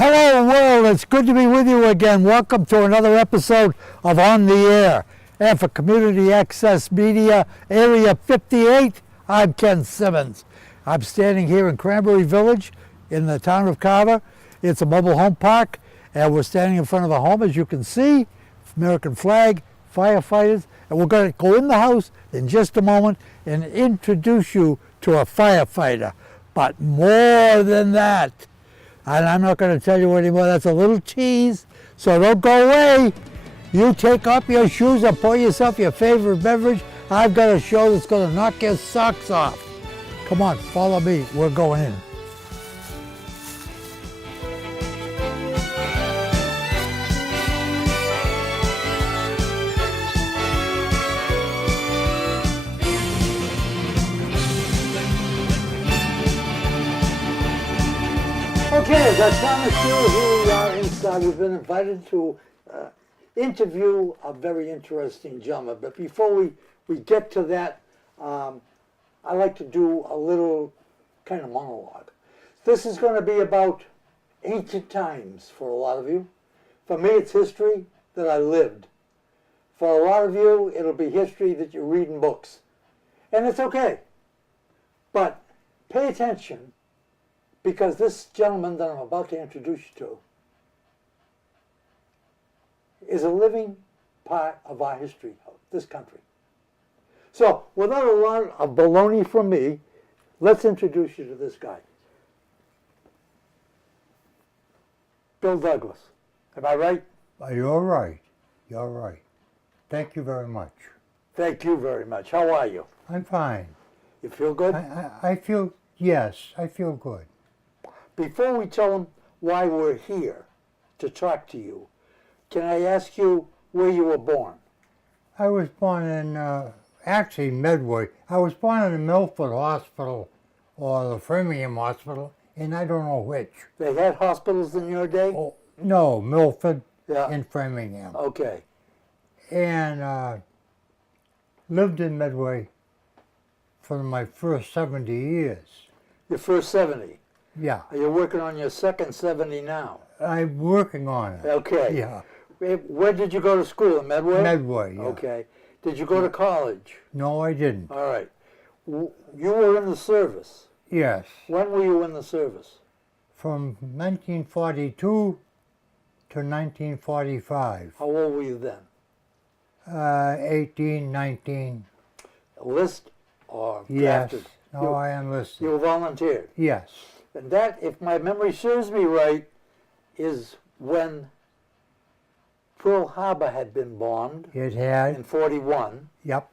Hello world, it's good to be with you again. Welcome to another episode of On the Air. And for Community Access Media, Area 58, I'm Ken Simmons. I'm standing here in Cranberry Village in the town of Carver. It's a mobile home park, and we're standing in front of a home, as you can see, American flag, firefighters, and we're going to go in the house in just a moment and introduce you to a firefighter. But more than that, and I'm not going to tell you anymore. That's a little tease, so don't go away. You take off your shoes and pour yourself your favorite beverage. I've got a show that's going to knock your socks off. Come on, follow me. We're going in. Okay, as I promised you, here we are inside. We've been invited to interview a very interesting gentleman. But before we get to that, I like to do a little kind of monologue. This is going to be about ancient times for a lot of you. For me, it's history that I lived. For a lot of you, it'll be history that you read in books. And it's okay. But pay attention, because this gentleman that I'm about to introduce you to is a living part of our history of this country. So, without a lot of baloney from me, let's introduce you to this guy. Bill Douglas. Am I right? You're right. You're right. Thank you very much. Thank you very much. How are you? I'm fine. You feel good? I feel, yes, I feel good. Before we tell them why we're here to talk to you, can I ask you where you were born? I was born in, actually Medway. I was born in the Milford Hospital or the Framingham Hospital, and I don't know which. They had hospitals in your day? Oh, no, Milford Yeah. and Framingham. Okay. And lived in Medway for my first 70 years. Your first 70. Yeah, Are you working on your second 70 now? I'm working on it. Okay. Yeah, Where did you go to school? In Medway? Medway, yeah. Okay. Did you go to college? No, I didn't. All right. You were in the service. Yes. When were you in the service? From 1942 to 1945. How old were you then? 18, 19. Enlist or Yes. drafted? No, I enlisted. You volunteered. Yes. And that, if my memory serves me right, is when Pearl Harbor had been bombed It had, in 41, yep,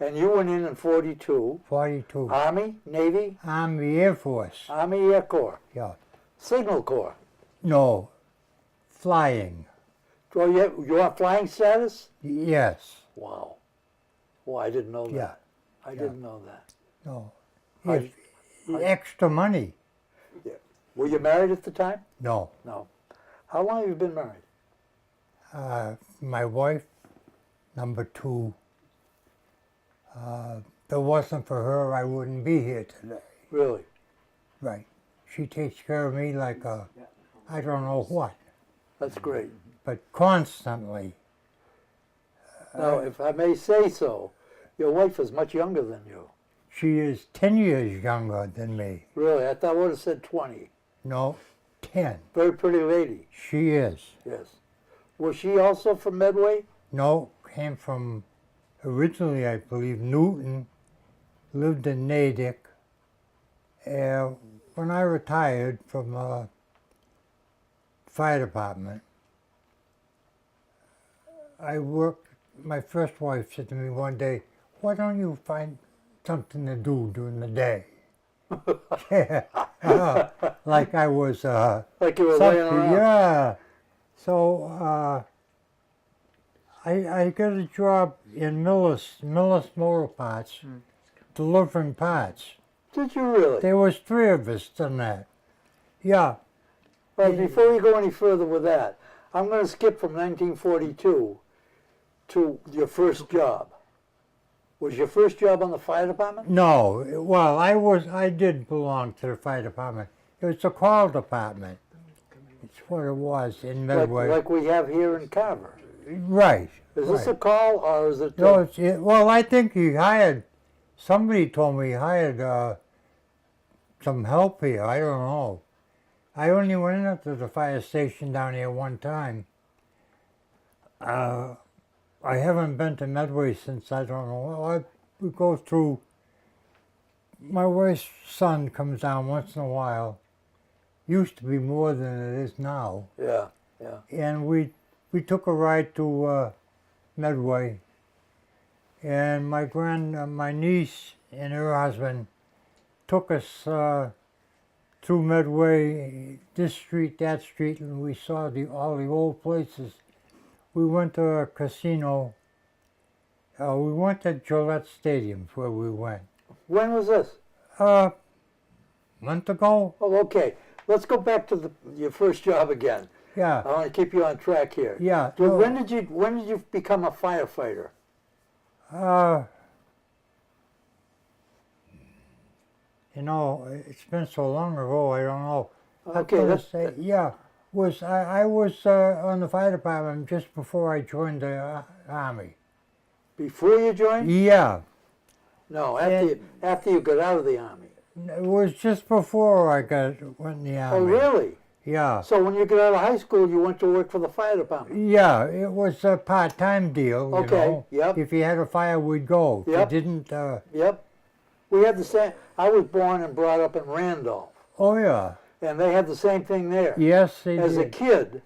and you went in 42. 42. Army, Navy, Army Air Force. Army Air Corps, Yeah. Signal Corps. No, flying. So you are flying status? Yes. Wow. Well, I didn't know that. Yeah. I didn't know that. No. I- Extra money. Yeah. Were you married at the time? No. No. How long have you been married? My wife, number 2. If it wasn't for her, I wouldn't be here today. Really? Right. She takes care of me like a, I don't know what, That's great. but constantly. Now, if I may say so, your wife is much younger than you. She is 10 years younger than me. Really? I thought I would have said 20. No, 10. Very pretty lady. She is. Yes. Was she also from Medway? No, came from, originally I believe, Newton, lived in Natick. When I retired from the fire department, I worked, my first wife said to me one day, why don't you find something to do during the day? Like I was Like you were laying around? yeah. So I got a job in Millis Motor Parts, delivering parts. Did you really? There was 3 of us done that. Yeah. Well, before you go any further with that, I'm going to skip from 1942 to your first job. Was your first job on the fire department? No, well, I did belong to the fire department. It was the call department. It's what it was in like, Medway. like we have here in Carver. Right. Is this right. a call or is it? No, well, I think he hired, somebody told me he hired some help here. I don't know. I only went into the fire station down here one time. I haven't been to Medway since, I don't know. We go through, my wife's son comes down once in a while. Used to be more than it is now. Yeah, yeah. And we took a ride to Medway. And my niece and her husband took us through Medway, this street, that street, and we saw all the old places. We went to a casino. We went to Gillette Stadium, where we went. When was this? Month ago? Oh, okay. Let's go back to your first job again. Yeah. I want to keep you on track here. Yeah. So no, when did you become a firefighter? You know, it's been so long ago, I don't know. Okay, I was on the fire department just before I joined the Army. before you joined? Yeah. No, after you got out of the Army. It was just before I went in the Army. Oh, really? Yeah. So when you got out of high school, you went to work for the fire department? Yeah, it was a part-time deal, you Okay, know. yep. If you had a fire, we'd go. If Yep. you didn't, Yep. We had the same. I was born and brought up in Randolph, oh yeah. and they had the same thing there. Yes, they As a did. kid,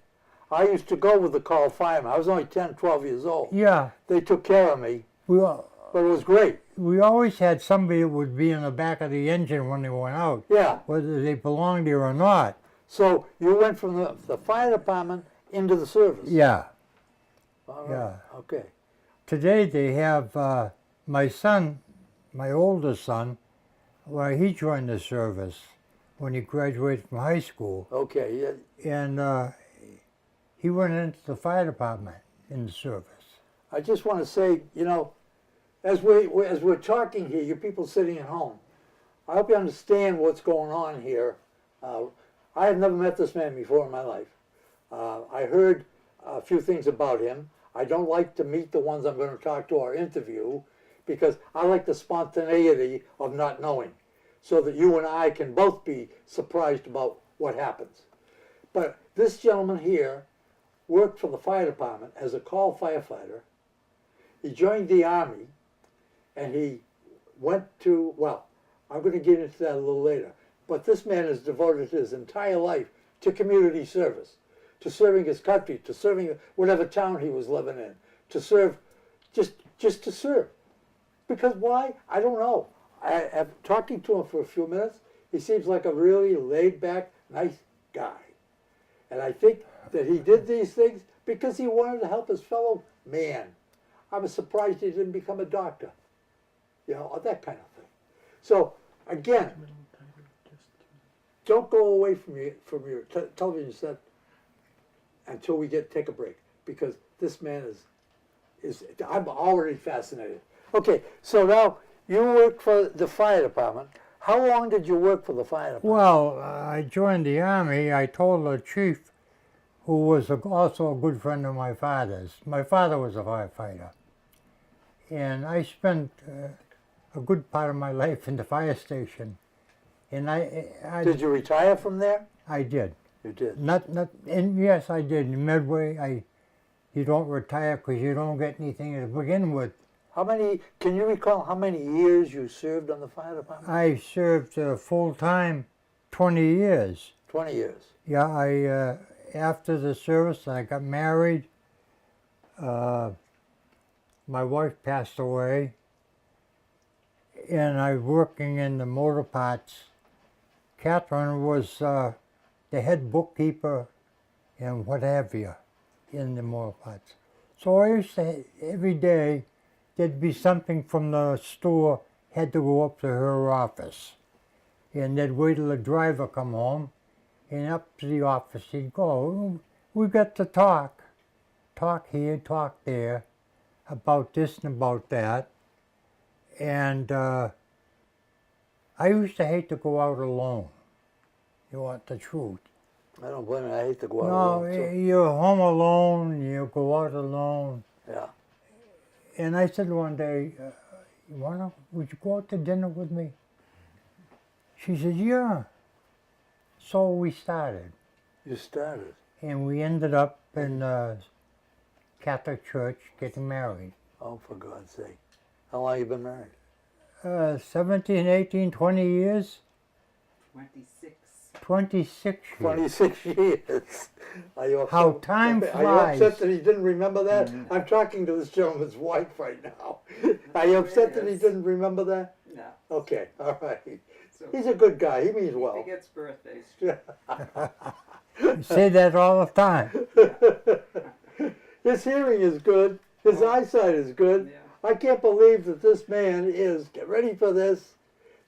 I used to go with the call fireman. I was only 10, 12 years old. Yeah. They took care of me, We, but it was great. we always had somebody that would be in the back of the engine when they went out, Yeah. whether they belonged there or not. So you went from the fire department into the service? Yeah. All right. Yeah. Okay. Today they have my son, my oldest son, well, he joined the service when he graduated from high school. Okay. Yeah. And he went into the fire department in the service. I just want to say, you know, as we're talking here, you people sitting at home, I hope you understand what's going on here. I have never met this man before in my life. I heard a few things about him. I don't like to meet the ones I'm going to talk to or interview because I like the spontaneity of not knowing so that you and I can both be surprised about what happens. But this gentleman here worked for the fire department as a call firefighter. He joined the Army and he went to, well, I'm going to get into that a little later. But this man has devoted his entire life to community service, to serving his country, to serving whatever town he was living in, to serve, just to serve. Because why? I don't know. After talking to him for a few minutes, he seems like a really laid-back, nice guy. And I think that he did these things because he wanted to help his fellow man. I was surprised he didn't become a doctor, you know, or that kind of thing. So, again, don't go away from your television set until we take a break, because this man is I'm already fascinated. Okay, so now you work for the fire department. How long did you work for the fire department? Well, I joined the Army. I told the chief, who was also a good friend of my father's. My father was a firefighter. And I spent a good part of my life in the fire station. And I Did you retire from there? I did. You did. And yes, I did. In Medway, you don't retire because you don't get anything to begin with. Can you recall how many years you served on the fire department? I served full-time 20 years. 20 years. Yeah, after the service, I got married. My wife passed away. And I was working in the motor parts. Catherine was the head bookkeeper and what have you in the motor parts. So I used to, every day, there'd be something from the store, had to go up to her office. And they'd wait till the driver come home, and up to the office he'd go. We got to talk here, talk there, about this and about that. And I used to hate to go out alone. You want the truth. I don't blame you. I hate to go out No, alone. So, you're home alone, you go out alone. yeah. And I said one day, would you go out to dinner with me? She said, yeah. So we started. You started. And we ended up in Catholic Church getting married. Oh, for God's sake. How long you been married? 17, 18, 20 years. 26. 26 years. 26 years. Are you upset? How time Are flies. you upset that he didn't remember that? I'm talking to this gentleman's wife right now. Are you upset that he didn't remember that? No. Okay, all right. So He's a good guy. He means he well. forgets birthdays. You say that all the time. His hearing is good. His eyesight is good. Yeah. I can't believe that this man is, get ready for this,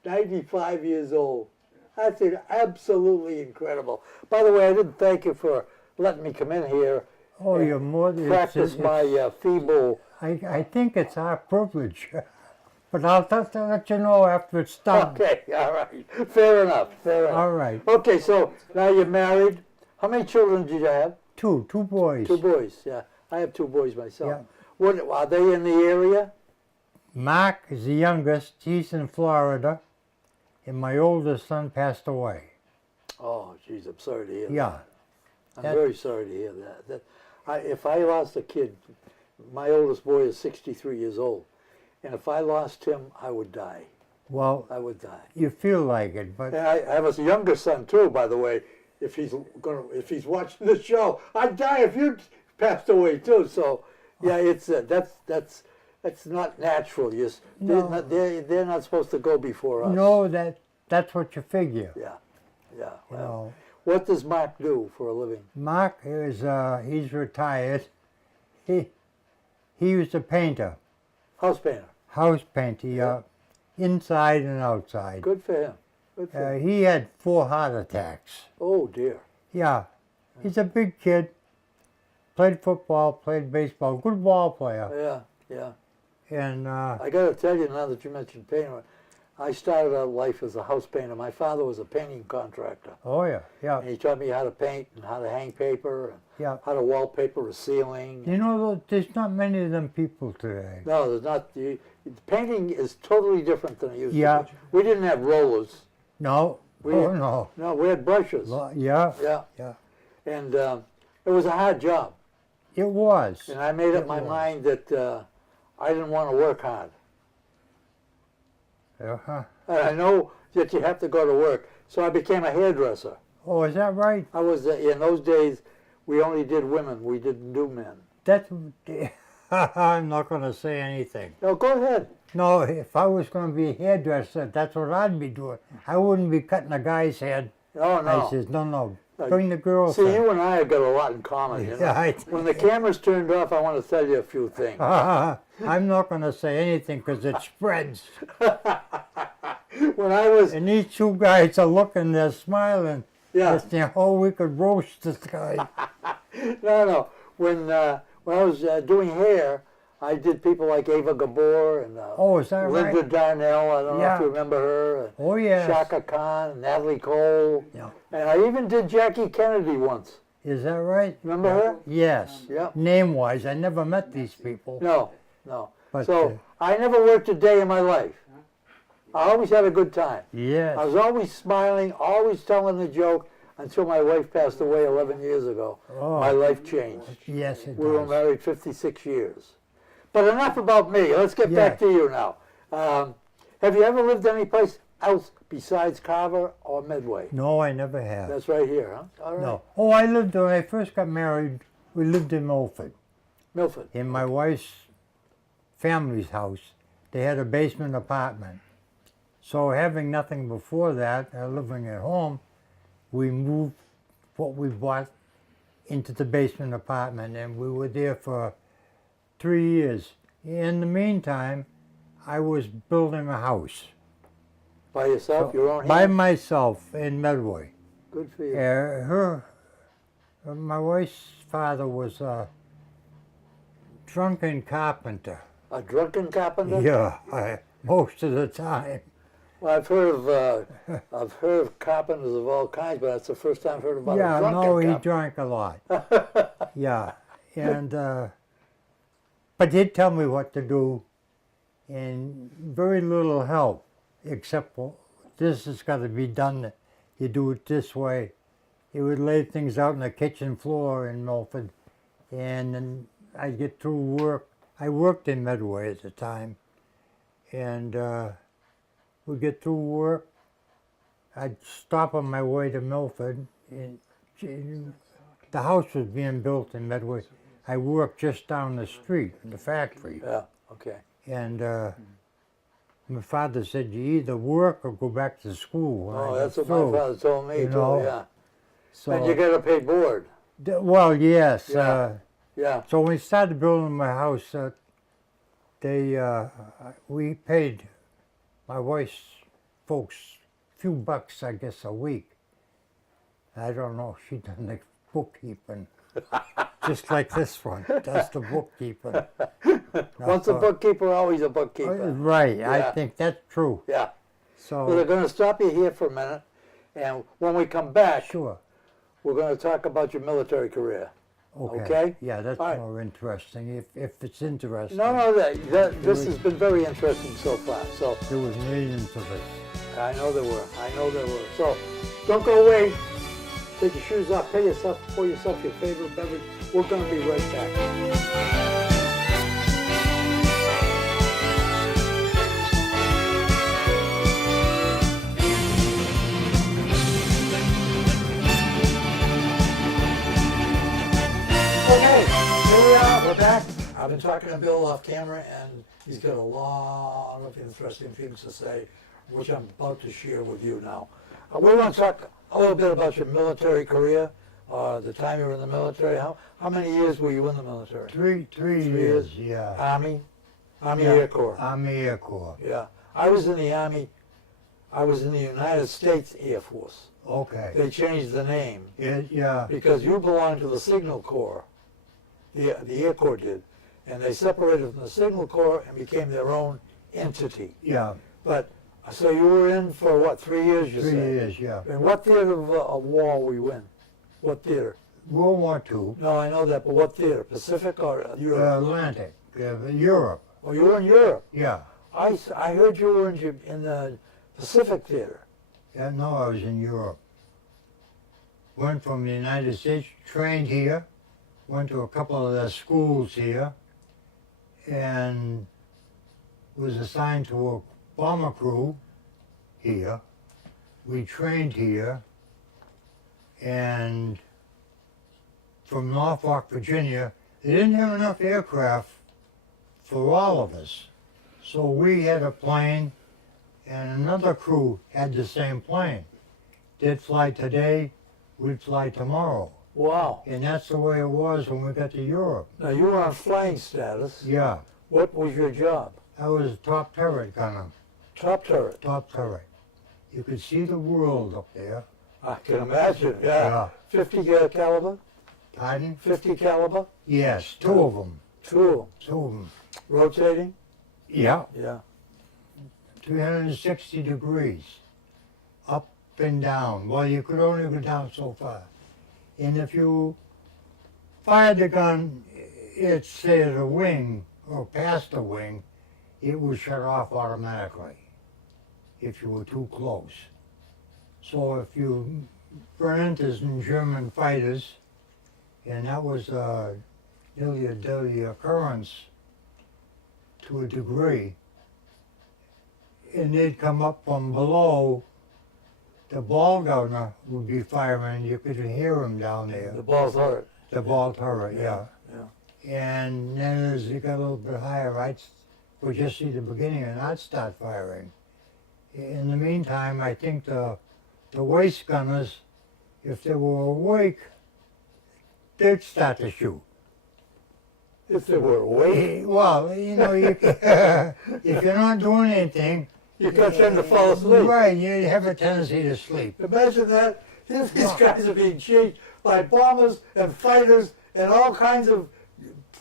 95 years old. That's absolutely incredible. By the way, I didn't thank you for letting me come in here Oh, and you're more than practice my feeble. I think it's our privilege. But I'll just let you know after it's done. Okay, all right. Fair enough, fair enough. All right. Okay, so now you're married. How many children did you have? Two boys. 2 boys, yeah. I have 2 boys myself. Yeah. What, are they in the area? Mark is the youngest. He's in Florida. And my oldest son passed away. Oh, geez, I'm sorry to hear that. Yeah. I'm That- very sorry to hear that. If I lost a kid, my oldest boy is 63 years old, and if I lost him, I would die. Well, I would die. you feel like it, but And I have a younger son too, by the way. If he's watching the show, I'd die if you passed away too. So, yeah, it's that's not natural. No. They're not supposed to go before us. no, that's what you figure. Yeah, yeah. You Well, know, what does Mark do for a living? Mark is he's retired. He was a painter, House painter. house painter, Yeah. inside and outside. Good for him. Good for him. He had 4 heart attacks. Oh dear. Yeah, he's a big kid. Played football, played baseball, good ball player. Yeah, yeah. And I got to tell you now that you mentioned painter, I started out life as a house painter. My father was a painting contractor, oh yeah, yeah, and he taught me how to paint and how to hang paper and yeah. how to wallpaper a ceiling. You know, there's not many of them people today. No, there's not. Painting is totally different than it used Yeah. to be. We didn't have rollers. No, We- oh no. No, we had brushes. Yeah, Yeah, yeah. and it was a hard job. It was. And I made up It my was. mind that I didn't want to work hard. Uh-huh. And I know that you have to go to work, so I became a hairdresser. Oh, is that right? I was in those days. We only did women. We didn't do men. That's. I'm not going to say anything. No, go ahead. No, if I was going to be a hairdresser, that's what I'd be doing. I wouldn't be cutting a guy's head. Oh no. I says, no, bring the girls. See, in." you and I have got a lot in common. You know? Yeah, I When the camera's turned off, I want to tell you a few things. I'm not going to say anything because it spreads. When I was, And these 2 guys are looking, they're smiling. yeah, They're saying, oh, we could roast this guy. no. When I was doing hair, I did people like Ava Gabor and Oh, is that Linda right? Darnell. I don't know Yeah. if you remember her. Oh, yes. Shaka Khan, Natalie Cole, Yeah. and I even did Jackie Kennedy once. Is that right? Remember her? Yes. Yeah. Name-wise, I never met these people. No, no. But, So I never worked a day in my life. I always had a good time. yes. I was always smiling, always telling a joke until my wife passed away 11 years ago. Oh. My life changed. Yes, it We were does. married 56 years. But enough about me. Let's get back to you now. Have you ever lived anyplace else besides Carver or Medway? No, I never have. That's right here, huh? All right. No. Oh, I lived, when I first got married, we lived in Milford. Milford. In my wife's family's house, they had a basement apartment. So having nothing before that, living at home, we moved what we bought into the basement apartment, and we were there for 3 years. In the meantime, I was building a house. By yourself, your own By hand? myself in Medway. Good for you. My wife's father was a drunken carpenter. A drunken carpenter? Yeah, most of the time. Well, I've heard of carpenters of all kinds, but that's the first time I've heard about Yeah, a drunken no, he carpenter. drank a lot. Yeah, and but he'd tell me what to do, and very little help, except for this has got to be done. You do it this way. He would lay things out on the kitchen floor in Milford, and then I'd get through work. I worked in Medway at the time, and we'd get through work. I'd stop on my way to Milford, and the house was being built in Medway. I worked just down the street in the factory, Yeah, okay. and my father said, "You either work or go back to school." when I Oh, get that's what through." my father told me you too, know, yeah. So, And you gotta pay board. well, yes. Yeah. Yeah. So when we started building my house, we paid my wife's folks a few bucks, I guess, a week. I don't know. She done the bookkeeping, just like this one does the bookkeeping. Once a bookkeeper, always a bookkeeper. Right. I Yeah. think that's true. Yeah. So Well, they're gonna stop you here for a minute, and when we come back, sure. we're gonna talk about your military career. Okay. Okay. Yeah, that's All right. more interesting. If it's interesting. No, this has been very interesting so far. So There was millions of it. I know there were. So don't go away. Take your shoes off. Pour yourself your favorite beverage. We're gonna be right back. Okay, here we are. We're back. I've been talking to Bill off camera, and he's got a lot of interesting things to say, which I'm about to share with you now. We want to talk a little bit about your military career, the time you were in the military. How many years were you in the military? Three years, yeah. Army Yeah, Air Corps. Army Air Corps. Yeah, I was in the Army. I was in the United States Air Force. Okay. They changed the name Yeah. because you belonged to the Signal Corps. The Air Corps did, and they separated from the Signal Corps and became their own entity. Yeah. But so you were in for what, 3 years? You 3 said. years, yeah. And what theater of war were you in? What theater? World War II. No, I know that, but what theater? Pacific or Europe? Atlantic. Europe. Oh, you were in Europe. Yeah. I heard you were in the Pacific theater. Yeah, no, I was in Europe. Went from the United States, trained here, went to a couple of the schools here, and was assigned to a bomber crew here. We trained here, and from Norfolk, Virginia, they didn't have enough aircraft for all of us. So we had a plane, and another crew had the same plane. They'd fly today, we'd fly tomorrow. Wow. And that's the way it was when we got to Europe. Now you were on flying status. Yeah, What was your job? I was a top turret gunner, Top turret. top turret. You could see the world up there. I can imagine. Yeah. 50 caliber. Pardon? 50 caliber. Yes, two of them. Two. Two of them. Rotating. Yeah, Yeah. 360 degrees, up and down. Well, you could only go down so far. And if you fired the gun, it's say at a wing or past a wing, it would shut off automatically if you were too close. So if you run into some German fighters, and that was nearly a daily occurrence to a degree, and they'd come up from below, the ball gunner would be firing, you could hear him down there. The ball's hurt. The ball turret, yeah. Yeah. And then as you got a little bit higher, would just see the beginning and I'd start firing. In the meantime, I think the waist gunners, if they were awake, they'd start to shoot. If they were awake, Well, you know, if you're not doing anything, you got them to fall asleep. right, you have a tendency to sleep. Imagine that. These guys are being chased by bombers and fighters and all kinds of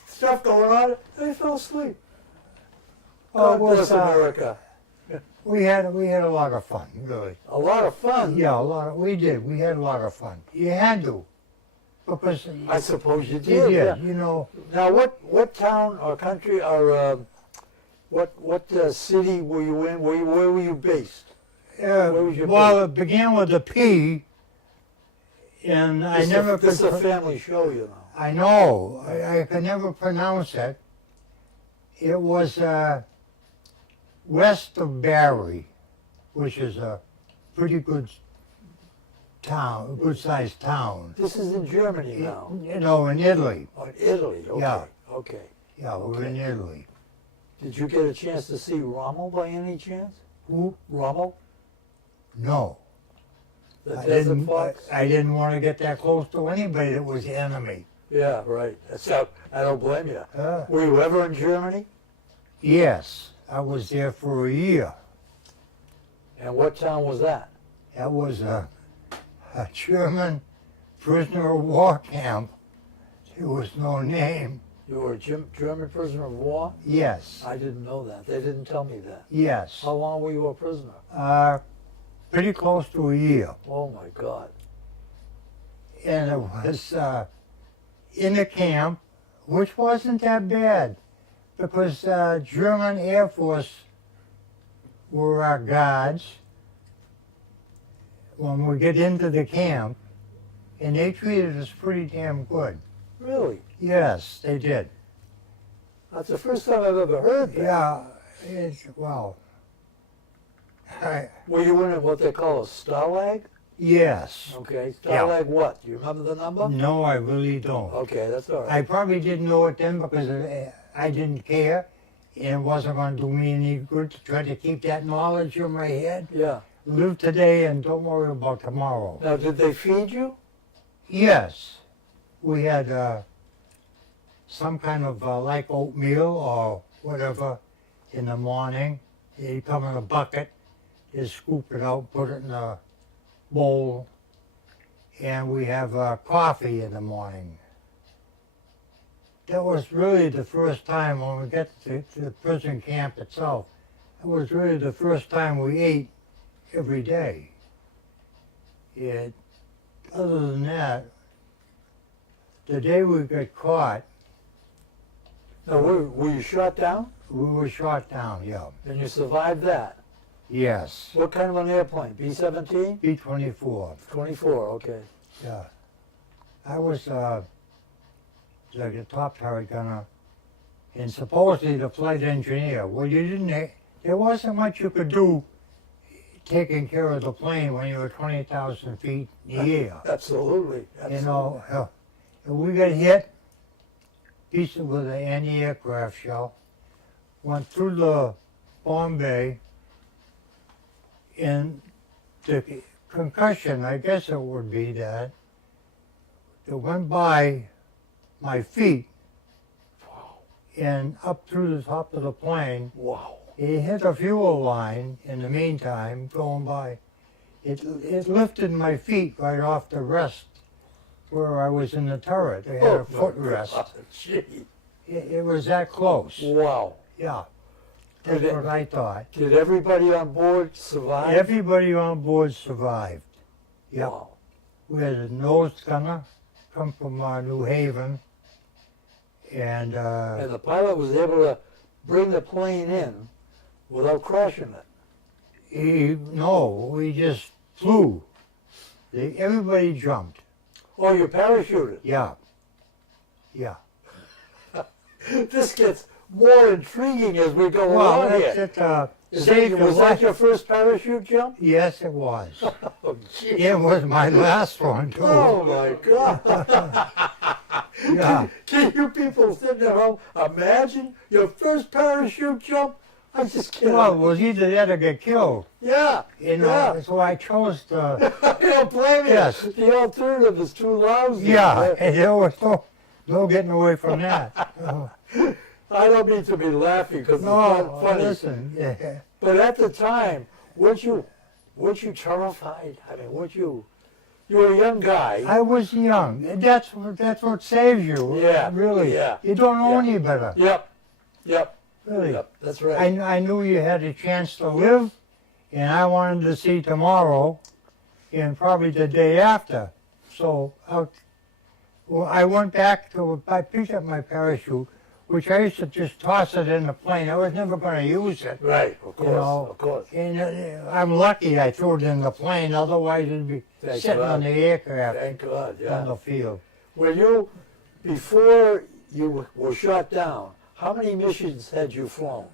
stuff going on. They fell asleep. God bless America. We had a lot of fun, really. A lot of fun. Yeah, we did. We had a lot of fun. You had to, because I suppose you you did. did. Yeah. You know, Now, what town or country or what city were you in? Where were you based? Where was your well, it began with a P, and I never This is could. a family show, you know. I know. I could never pronounce it. It was west of Barry, which is a pretty good town, good-sized town. This is in Germany now. You know, in Italy. Oh, in Italy. Okay. Yeah. Okay. Yeah, we're in Italy. Did you get a chance to see Rommel by any chance? Who? Rommel, No. the I desert didn't, fox. I didn't want to get that close to anybody that was the enemy. Yeah, right. So I don't blame you. Uh, Were you ever in Germany? yes, I was there for a year. And what town was that? That was a German prisoner of war camp. There was no name. You were a German prisoner of war? Yes, I didn't know that. They didn't tell me that. yes. How long were you a prisoner? Pretty close to a year. Oh my God. And it was in a camp, which wasn't that bad, because German Air Force were our guards when we get into the camp, and they treated us pretty damn good. Really? Yes, they did. That's the first time I've ever heard that. Yeah, well, Were you in what they call a stalag? yes. Okay. Yeah. Stalag what? Do you remember the number? No, I really don't. Okay, that's all right. I probably didn't know it then because I didn't care, and it wasn't going to do me any good to try to keep that knowledge in my head. Yeah. Live today and don't worry about tomorrow. Now, did they feed you? Yes, we had some kind of like oatmeal or whatever in the morning. They come in a bucket, they scoop it out, put it in a bowl, and we have coffee in the morning. That was really the first time when we got to the prison camp itself. It was really the first time we ate every day. Other than that, the day we got caught, Now, were you shot down? we were shot down, yeah. And you survived that? Yes. What kind of an airplane? B-17? B-24, 24, okay. yeah. I was like the top turret gunner and supposedly the flight engineer. Well, there wasn't much you could do taking care of the plane when you were 20,000 feet in the air. Absolutely. You know, if we got hit, piece with an anti-aircraft shell, went through the bomb bay, and the concussion, I guess it would be that, it went by my feet and up through the top of the plane. Wow. It hit a fuel line in the meantime, going by. It lifted my feet right off the rest where I was in the turret. They had a footrest. Gee. It was that close. Wow. Yeah. That's Did it- what I thought. Did everybody on board survive? Everybody on board survived. Yeah. Wow. We had a nose gunner come from New Haven, and And the pilot was able to bring the plane in without crashing it. we just flew. Everybody jumped. Oh, you parachuted. Yeah. Yeah. This gets more intriguing as we go Well, along here. Was that your first parachute jump? Yes, it was. Oh, gee. It was my last one, too. Oh, my God. Yeah. Can you people sitting at home imagine your first parachute jump? I just can't. Well, it was either that or get killed. Yeah. You know, so I chose the... I don't blame you. Yes. The alternative is too lousy. Yeah, and there was no getting away from that. I don't mean to be laughing because it's No, not funny. listen. Yeah. But at the time, weren't you terrified? I mean, you were a young guy. I was young. That's what saves you. Yeah, Really. yeah, You don't know yeah. any better. Yep. Really. Yep. That's right. I knew you had a chance to live and I wanted to see tomorrow and probably the day after. So I went back I picked up my parachute, which I used to just toss it in the plane. I was never going to use it. Right, of course, You know, of course. And I'm lucky I threw it in the plane, otherwise it'd be Thank sitting God. on the aircraft Thank God, on yeah. the field. When you, before you were shot down, how many missions had you flown?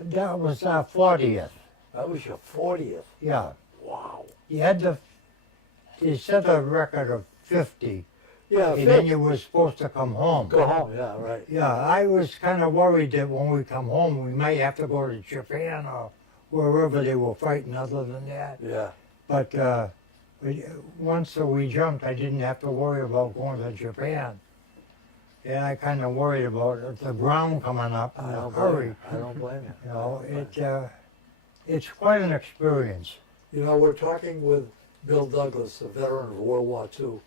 That was our 40th. That was your 40th. Yeah. Wow. You set a record of 50, Yeah, and then you were supposed to come home. go home, yeah, right. Yeah, I was kind of worried that when we come home, we might have to go to Japan or wherever they were fighting other than that. Yeah, But once we jumped, I didn't have to worry about going to Japan. And I kind of worried about the ground coming up in I a don't blame hurry. you. I don't blame you. You know, it's quite an experience. You know, we're talking with Bill Douglas, a veteran of World War II,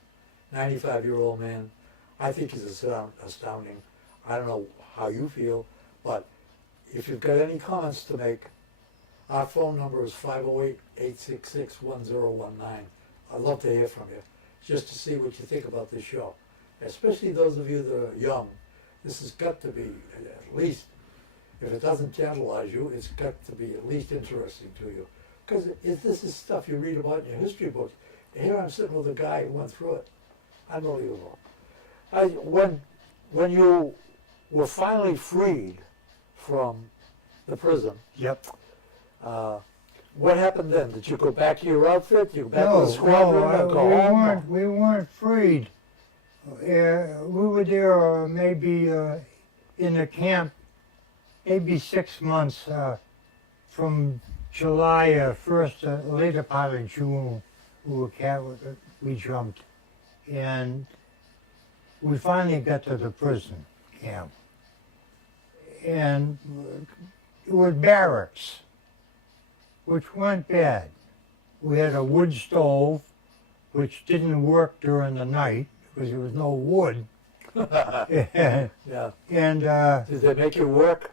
95-year-old man. I think he's astounding. I don't know how you feel, but if you've got any comments to make, our phone number is 508-866-1019. I'd love to hear from you, just to see what you think about this show. Especially those of you that are young. This has got to be, at least, if it doesn't tantalize you, it's got to be at least interesting to you. Because this is stuff you read about in your history books. And here I'm sitting with a guy who went through it. Unbelievable. When you were finally freed from the prison, Yep. what happened then? Did you go back to your outfit? Did you go back to the squadron or go we home? we weren't freed. We were there maybe in the camp, maybe 6 months from July 1st, later part of June, we jumped. And we finally got to the prison camp. And it was barracks, which weren't bad. We had a wood stove, which didn't work during the night because there was no wood. Yeah. And Did they make you work?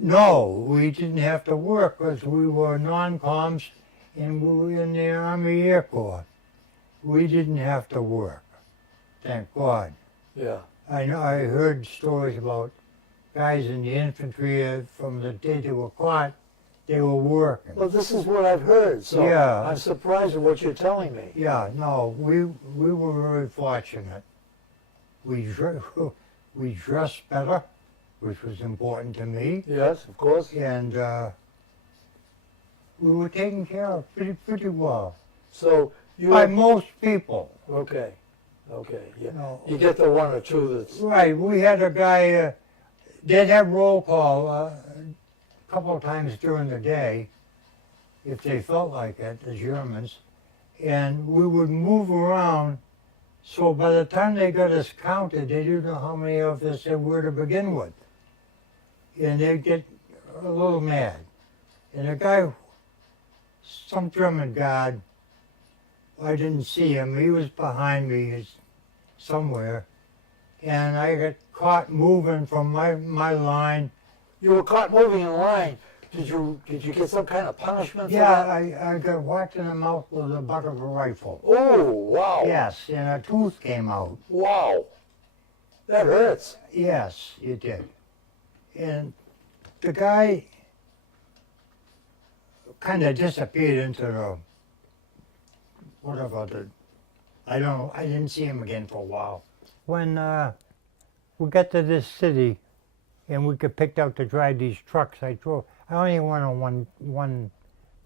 no, we didn't have to work because we were non-coms and we were in the Army Air Corps. We didn't have to work, thank God. Yeah. I heard stories about guys in the infantry from the day they were caught, they were working. Well, this is what I've heard, so Yeah. I'm surprised at what you're telling me. Yeah, no, we were very fortunate. We dressed better, which was important to me, Yes, of course. and we were taken care of pretty well So you by most people. okay, yeah. No. You get the one or two that's Right, we had a guy. They'd have roll call a couple of times during the day, if they felt like it, the Germans, and we would move around. So by the time they got us counted, they didn't know how many of us there were to begin with. And they'd get a little mad. And a guy, some German guard, I didn't see him, he was behind me somewhere, and I got caught moving from my line. you were caught moving in line. Did you get some kind of punishment for Yeah, that? I got whacked in the mouth with the butt of a rifle. Oh, wow. Yes, and a tooth came out. Wow. That hurts. Yes, it did. And the guy kind of disappeared into the, I don't know, I didn't see him again for a while. When we got to this city and we got picked out to drive these trucks, I only went on one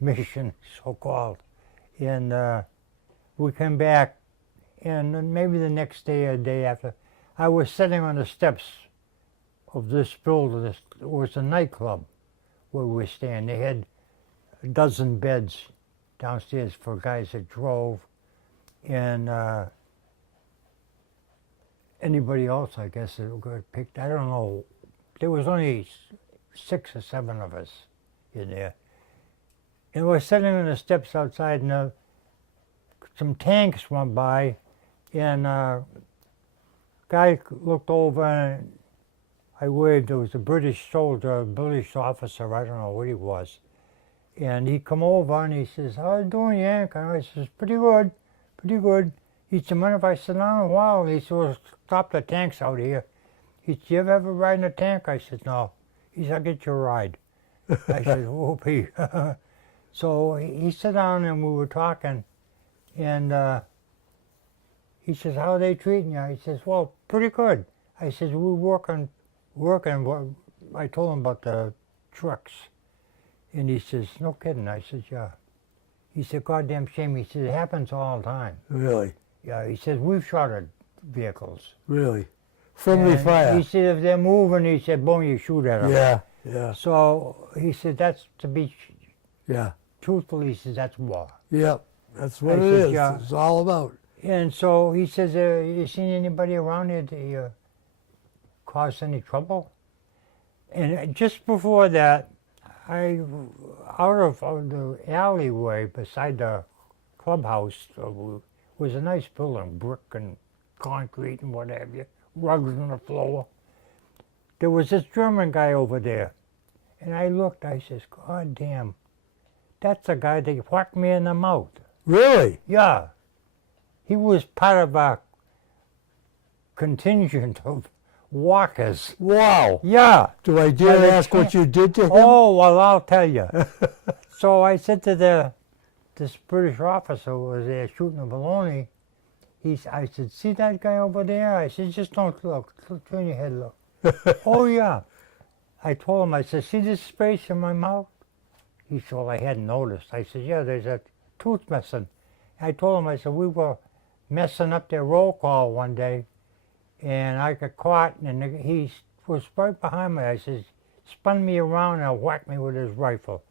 mission, so-called. And we came back, and then maybe the next day or the day after, I was sitting on the steps of this building. It was a nightclub where we were staying. They had a dozen beds downstairs for guys that drove, and anybody else, I guess, that got picked. I don't know. There was only 6 or 7 of us in there. And we're sitting on the steps outside, and some tanks went by, and guy looked over, and I waved. There was a British soldier, a British officer, I don't know what he was. And he come over and he says, "How you doing, Yank?" And I says, "Pretty good, pretty good." He said, "Mind if I sit down a while?" And he said, "Well, stop the tanks out here." He said, "You ever ride in a tank?" I said, "No." He said, "I'll get you a ride." I said, "Whoopee." So he sat down and we were talking, and he says, "How are they treating you?" I says, "Well, pretty good." I says, "We're working. I told him about the trucks. And he says, "No kidding." I says, "Yeah." He said, "Goddamn shame." He says, "It happens all the time." Really? Yeah, he says, "We've shot at vehicles." Really? Friendly And fire. He said, "If they're moving," he said, "boom, you shoot at them." Yeah, yeah, So he said, "That's to be yeah. truthful." He says, "That's war." Yep, that's what I it said, is. yeah. It's all about. And so he says, "You seen anybody around here that cause any trouble?" And just before that, out of the alleyway beside the clubhouse was a nice building, brick and concrete and what have you, rugs on the floor. There was this German guy over there, and I looked. I says, "God damn, that's the guy that whacked me in the mouth." Really? Yeah, he was part of a contingent of walkers. Wow. Yeah. Do I dare they ask what can't- you did to him? Oh, well, I'll tell you. So I said to this British officer who was there shooting a baloney, I said, "See that guy over there?" I said, "Just don't look. Turn your head, look." "Oh, yeah." I told him, I said, "See this space in my mouth?" He said, "Well, I hadn't noticed." I said, "Yeah, there's a tooth missing." I told him, I said, "We were messing up their roll call one day, and I got caught, and he was right behind me." I says, spun me around and whacked me with his rifle.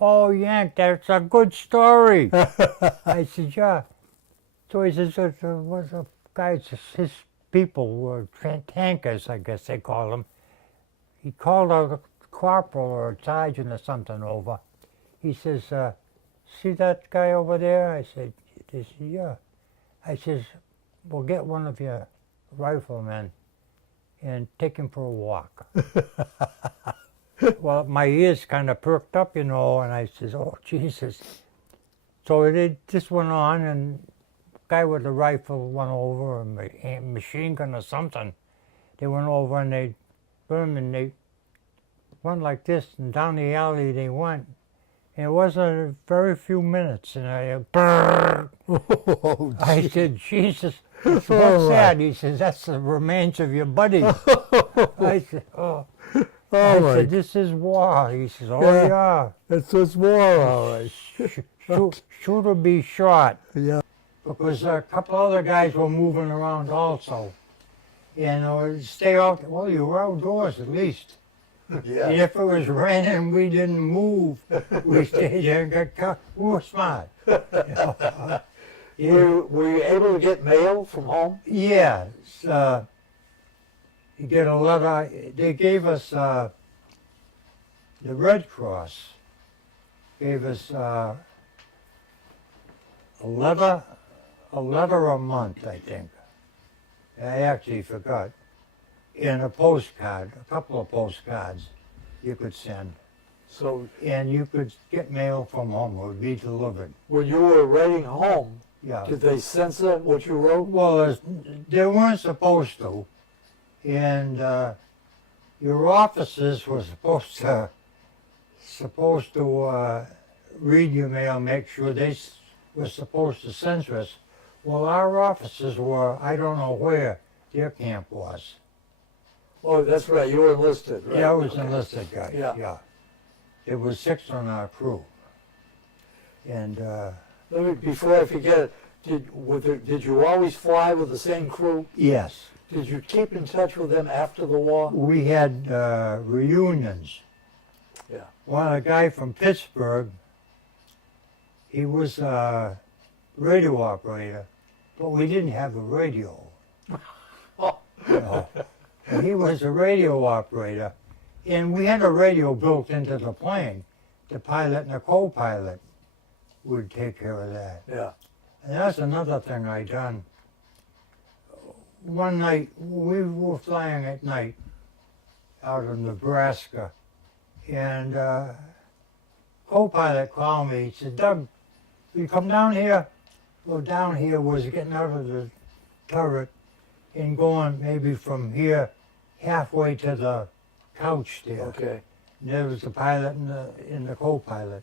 Oh, Yank, that's a good story." I said, "Yeah." So he says, "There was a guy, his people were tankers, I guess they call them." He called a corporal or a sergeant or something over. He says, "See that guy over there?" I said, "Yeah." I says, "Well, get one of your riflemen and take him for a walk." Well, my ears kind of perked up, and I says, "Oh, Jesus." So they just went on, and the guy with the rifle went over, a machine gun or something. They went over, and they went like this, and down the alley they went. And it wasn't a very few minutes, and Oh, I said, "Jesus, what's that?" He says, "That's the remains of your buddy." I said, "Oh." I said, "This is war." He says, "Oh, yeah. It's just war, all right. Shoot or be shot." Yeah. Because a couple other guys were moving around also. And stay out, well, you were outdoors at least. Yeah. And if it was raining, we didn't move. We stayed there and got caught. We were smart. Were you able to get mail from home? Yeah. You get a letter. They gave us, the Red Cross gave us a letter a month, I think. I actually forgot. And a postcard, a couple of postcards you could send. So And you could get mail from home. It would be delivered. when you were writing home, Yeah. did they censor what you wrote? Well, they weren't supposed to. And your officers were supposed to read your mail, make sure they were supposed to censor us. Well, our officers were, I don't know where their camp was. Oh, that's right. You were enlisted, right? Yeah, I was Okay. an enlisted guy. Yeah. There was 6 on our crew. And Let me, before I forget it, did you always fly with the same crew? yes, Did you keep in touch with them after the war? we had reunions. Yeah. One, a guy from Pittsburgh, he was a radio operator, but we didn't have a radio. Oh. You know. He was a radio operator, and we had a radio built into the plane. The pilot and the co-pilot would take care of that. Yeah. And that's another thing I done. One night, we were flying at night out of Nebraska, And co-pilot called me. He said, Doug, will you come down here? Well, down here was getting out of the turret and going maybe from here halfway to the couch there. Okay. And there was the pilot and the co-pilot.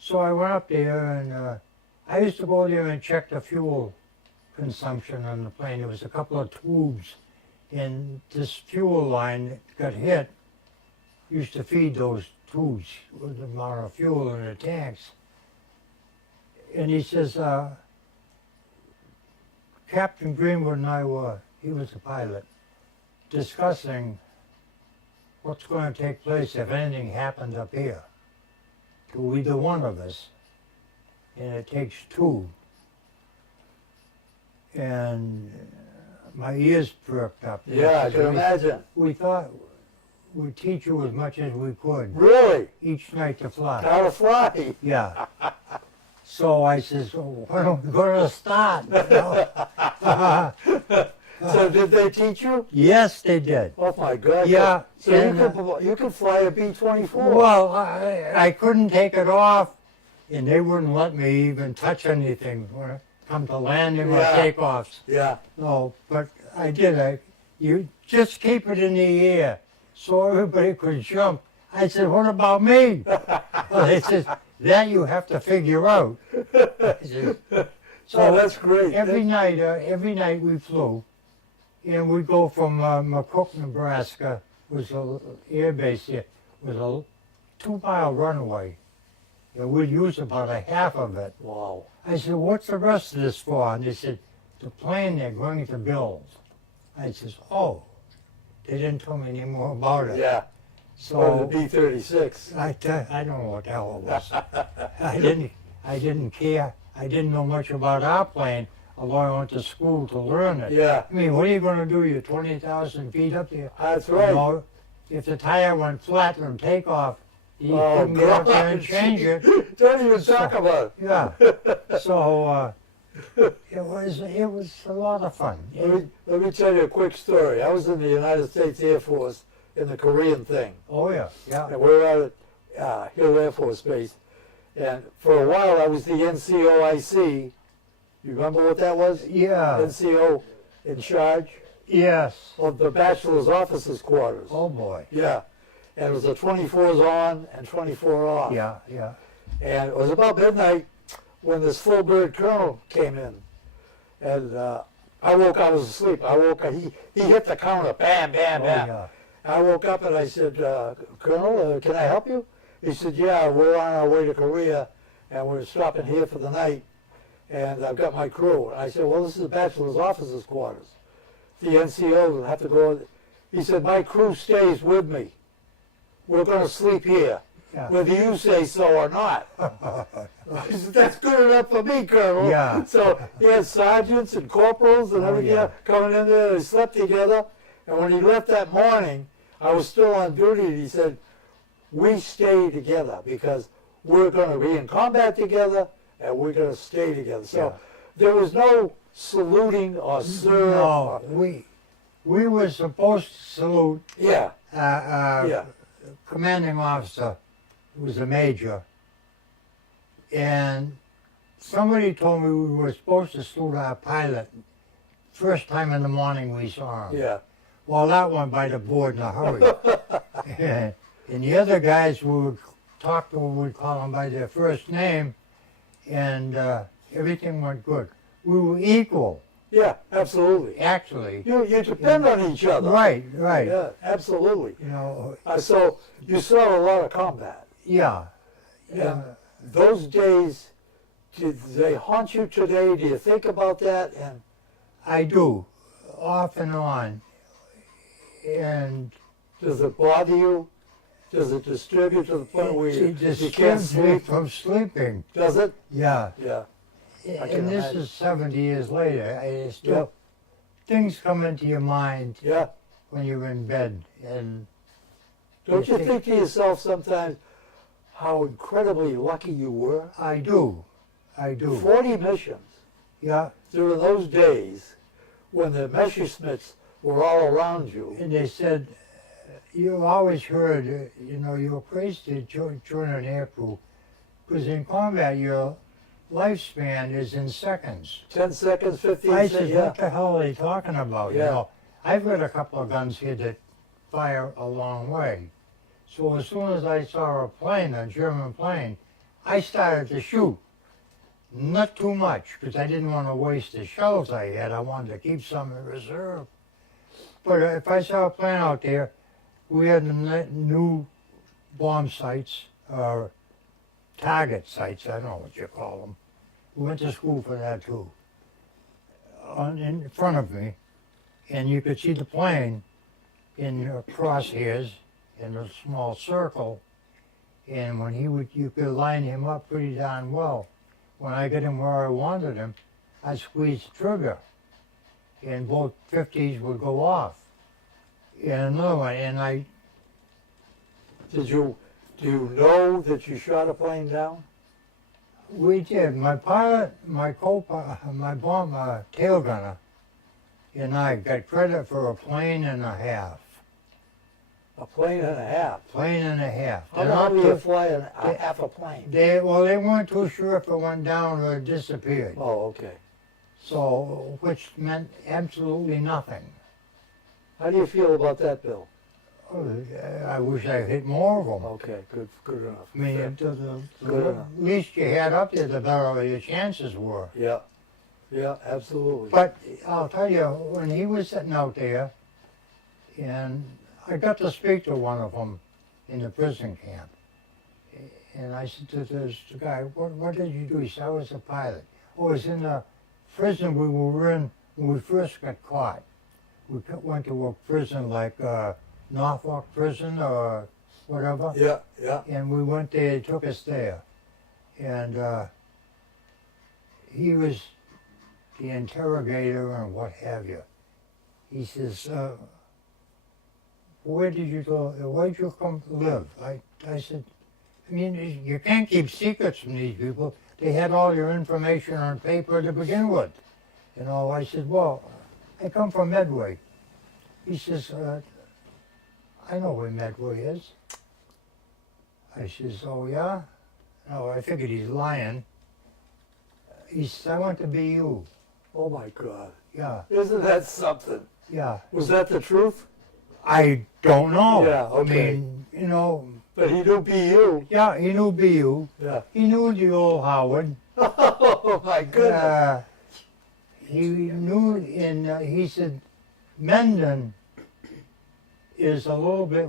So I went up there and I used to go there and check the fuel consumption on the plane. There was a couple of tubes and this fuel line that got hit used to feed those tubes with the amount of fuel in the tanks. And he says, Captain Greenwood and I were, he was the pilot, discussing what's going to take place if anything happened up here to either one of us. And it takes two. And my ears perked up. Yeah, I can imagine. We thought we'd teach you as much as we could Really? each night to fly. How to fly? Yeah. So I says, well, why don't we go to the start? You know? So did they teach you? Yes, they did. Oh my God. Yeah, So and, you could fly a B-24. Well, I couldn't take it off, and they wouldn't let me even touch anything when it come to landing or Yeah. takeoffs. Yeah. No, but I did. You just keep it in the air so everybody could jump. I said, what about me? Well, they said, that you have to figure out. I said, Oh, that's great. every night we flew, and we'd go from McCook, Nebraska, was an air base here, was a 2-mile runway. And we'd use about a half of it. Wow. I said, what's the rest of this for? And they said, the plane they're going to build. I says, oh, they didn't tell me any more about it. Yeah. So Or the B-36. I don't know what the hell it was. I didn't care. I didn't know much about our plane, although I went to school to learn it. Yeah. I mean, what are you going to do? You're 20,000 feet up there. That's You right. know, if the tire went flat on takeoff, you Oh, couldn't get up there God. and change it. Don't even talk about it. Yeah. So it was a lot of fun. Let me tell you a quick story. I was in the United States Air Force in the Korean thing. Oh yeah, yeah. And we were out at Hill Air Force Base. And for a while I was the NCOIC. You remember what that was? Yeah. NCO in charge Yes. of the bachelor's officers' quarters. Oh boy. Yeah. And it was a 24s on and 24 off. Yeah, yeah. And it was about midnight when this full bird colonel came in. And I woke up, I was asleep. I woke up, he hit the counter, bam, bam, Oh bam. yeah. I woke up and I said, Colonel, can I help you? He said, yeah, we're on our way to Korea and we're stopping here for the night and I've got my crew. And I said, well, this is the bachelor's officers' quarters. The NCO will have to go. He said, my crew stays with me. We're going to sleep here, Yeah. whether you say so or not. I said, that's good enough for me, Colonel. Yeah. So he had sergeants and corporals and Oh, everything yeah. else coming in there. They slept together. And when he left that morning, I was still on duty. And he said, we stay together because we're going to be in combat together and we're going to stay together. So Yeah. there was no saluting or sir. No, or- we were supposed to salute yeah. yeah. Commanding officer, who was a major, and somebody told me we were supposed to salute our pilot first time in the morning we saw him. Yeah. Well, that went by the board in a hurry. And the other guys we would talk to, we'd call them by their first name, and everything went good. We were equal, Yeah, absolutely. actually. You depend on each other. Right, right. Yeah, absolutely. You know, So you saw a lot of combat. yeah. And those days, did they haunt you today? Do you think about that? And I do, off and on. And does it bother you? Does it disturb you to the point where you can't disturbs me sleep? from sleeping. Does it? Yeah. Yeah. I can And this imagine. is 70 years later. I still, Yeah. things come into your mind Yeah. when you're in bed. And Don't you You think to yourself sometimes how incredibly lucky you were? I do. I do. 40 missions Yeah. during those days when the Messerschmitts were all around you. And they said you always heard, you know, you were praised to join an air crew, because in combat your lifespan is in seconds. 10 seconds, 15 I seconds, said, yeah. what the hell are they talking about? You Yeah. know, I've got a couple of guns here that fire a long way. So as soon as I saw a plane, a German plane, I started to shoot. Not too much, because I didn't want to waste the shells I had. I wanted to keep some in reserve. But if I saw a plane out there, we had the new bomb sites, or target sites, I don't know what you call them. We went to school for that too. In front of me, and you could see the plane in crosshairs in a small circle, and when you could line him up pretty darn well. When I get him where I wanted him, I squeezed the trigger, and both 50s would go off. And another one, and I, Do you know that you shot a plane down? we did. My pilot, my co-pilot, my bomb tail gunner, and I got credit for a plane and a half. A plane and a half. Plane and a half. How They're long not do you too- fly a half a plane? They weren't too sure if it went down or it disappeared. Oh, okay. So, which meant absolutely nothing. How do you feel about that, Bill? Oh, I wish I hit more of them. Okay, good enough. I mean, Good the enough. least you had up there, the better your chances were. Yeah, yeah, absolutely. But I'll tell you, when he was sitting out there, and I got to speak to one of them in the prison camp, and I said to this guy, what did you do? He said, I was a pilot. Oh, it was in the prison we were in when we first got caught. We went to a prison like Norfolk Prison or whatever. Yeah, yeah. And we went there, he took us there. And he was the interrogator and what have you. He says, where did you go, where did you come to live? I said, I mean, you can't keep secrets from these people. They had all your information on paper to begin with. You know, I said, well, I come from Medway. He says, I know where Medway is. I says, oh yeah? No, I figured he's lying. He says, I went to BU. Oh my God. Yeah, Isn't that something? yeah. Was that the truth? I don't know. Yeah, okay. I mean, you know, But he knew BU. yeah, he knew BU. Yeah. He knew the old Howard. Oh my goodness. He knew, he said, Mendon is a little bit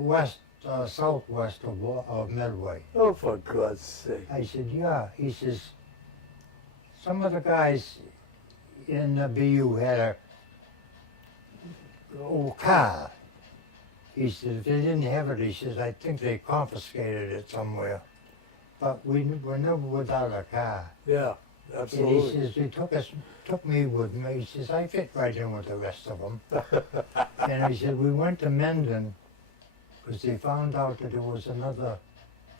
southwest of Medway. Oh, for God's sake. I said, yeah. He says, some of the guys in the BU had a old car. He said, if they didn't have it, he says, I think they confiscated it somewhere. But we were never without a car. Yeah, And he absolutely. says, they took me with me. He says, I fit right in with the rest of them. And he said, we went to Mendon because they found out that there was another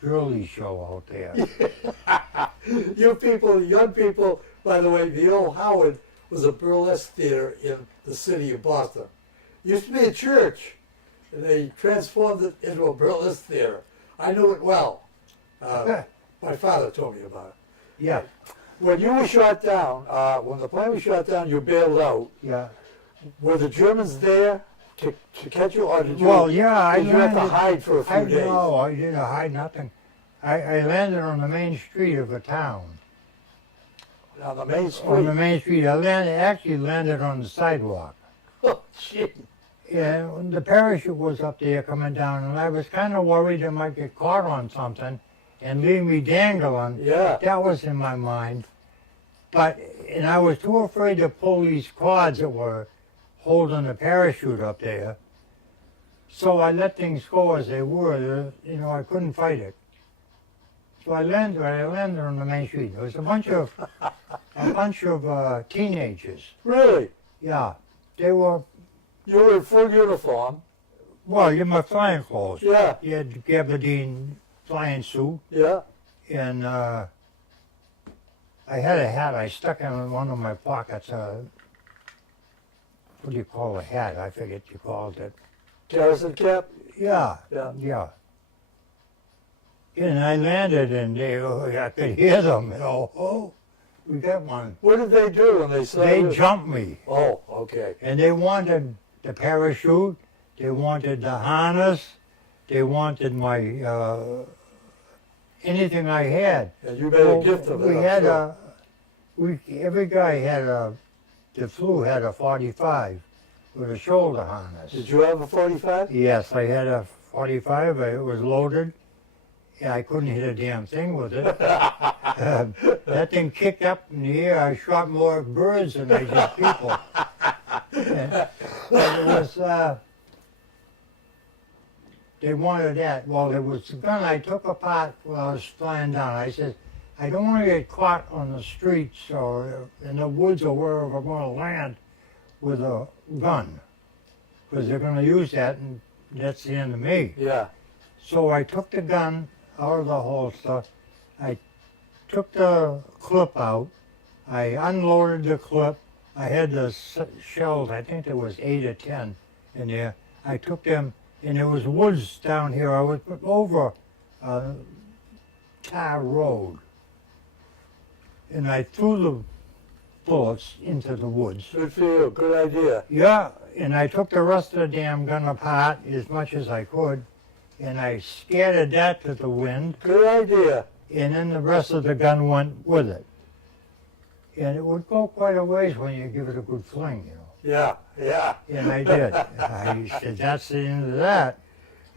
girly show out there. You people, young people, by the way, the old Howard was a burlesque theater in the city of Boston. Used to be a church, and they transformed it into a burlesque theater. I knew it well. My father told me about it. Yeah, When you were shot down, when the plane was shot down, you bailed out. yeah. Were the Germans there to catch you, or did you? Well, yeah, I did you have to landed- hide for a few days? No, I didn't hide nothing. I landed on the main street of a town. On the main street. On the main street. Actually landed on the sidewalk. Oh, gee. And the parachute was up there coming down, and I was kind of worried it might get caught on something and leave me dangling. Yeah. That was in my mind. And I was too afraid to pull these cords that were holding the parachute up there. So I let things go as they were. You know, I couldn't fight it. So I landed on the main street. There was a bunch of teenagers. Really? Yeah, they were, You were in full uniform. well, you my flying clothes. Yeah. You had the gabardine flying suit, Yeah. and I had a hat I stuck in one of my pockets. What do you call a hat? I forget you called it. Garrison cap. Yeah, Yeah. yeah. And I landed, and I could hear them, oh, we got one. What did they do when they saw They you? jumped me, Oh, okay. and they wanted the parachute, they wanted the harness, they wanted my, anything I had. And you made a gift of it. We I'm had sure. every guy had the flu had a 45 with a shoulder harness. Did you have a 45? Yes, I had a 45, it was loaded. Yeah, I couldn't hit a damn thing with it. That thing kicked up in the air. I shot more birds than I did people. But it was, they wanted that. Well, there was a gun I took apart when I was flying down. I said, I don't want to get caught on the streets or in the woods or wherever I'm going to land with a gun. Because they're going to use that, and that's the end of me. Yeah. So I took the gun out of the holster, I took the clip out, I unloaded the clip, I had the shells, I think there was 8 or 10 in there. I took them, and there was woods down here. I was over a tar road, and I threw the bullets into the woods. Good for you. Good idea. Yeah, and I took the rest of the damn gun apart as much as I could, and I scattered that to the wind, Good idea. and then the rest of the gun went with it. And it would go quite a ways when you give it a good fling, you know. Yeah. Yeah. And I did. I said, that's the end of that.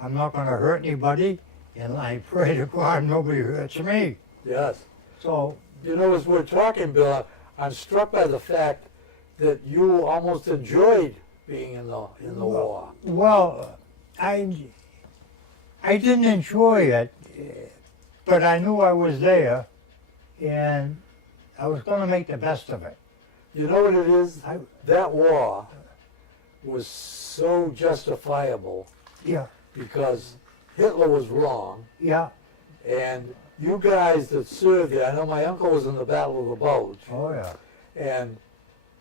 I'm not going to hurt anybody, and I pray to God nobody hurts me. Yes. So, You know, as we're talking, Bill, I'm struck by the fact that you almost enjoyed being in the war. well, I didn't enjoy it, but I knew I was there, and I was going to make the best of it. You know what it is? I, That war was so justifiable yeah, because Hitler was wrong, yeah, and you guys that served there, I know my uncle was in the Battle of the Bulge, oh yeah, and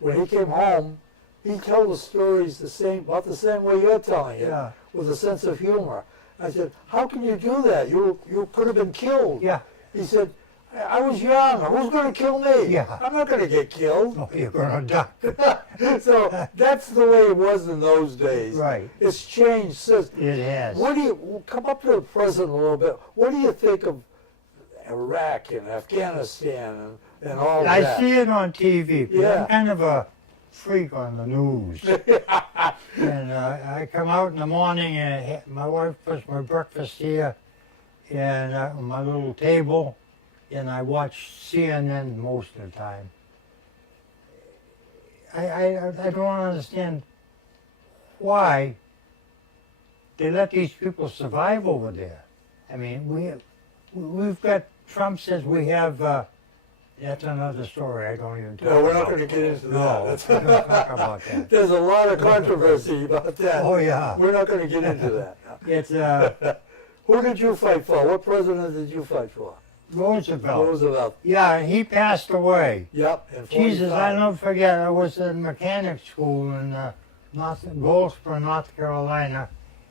when he came home, he told the stories about the same way you're telling it, yeah, with a sense of humor. I said, how can you do that? You could have been killed. yeah. He said, I was young. Who's going to kill me? Yeah. I'm not going to get killed. Oh, you're going to die. So that's the way it was in those days. Right. It's changed since. It has. What do you, come up to the present a little bit, what do you think of Iraq and Afghanistan and all I that? see it on TV. 'Cause Yeah. I'm kind of a freak on the news. And I come out in the morning, and my wife puts my breakfast here and on my little table, and I watch CNN most of the time. I don't understand why they let these people survive over there. I mean, we've got, Trump says we have, that's another story I don't even talk about. No, we're not going to get into No, that. we don't talk about that. There's a lot of controversy about that. Oh, yeah. We're not going to get into that. It's Who did you fight for? What president did you fight for? Roosevelt. Roosevelt. Yeah, he passed away. Yep. In Jesus, 45. I'll never forget, I was in mechanic school in Goldsboro, North Carolina,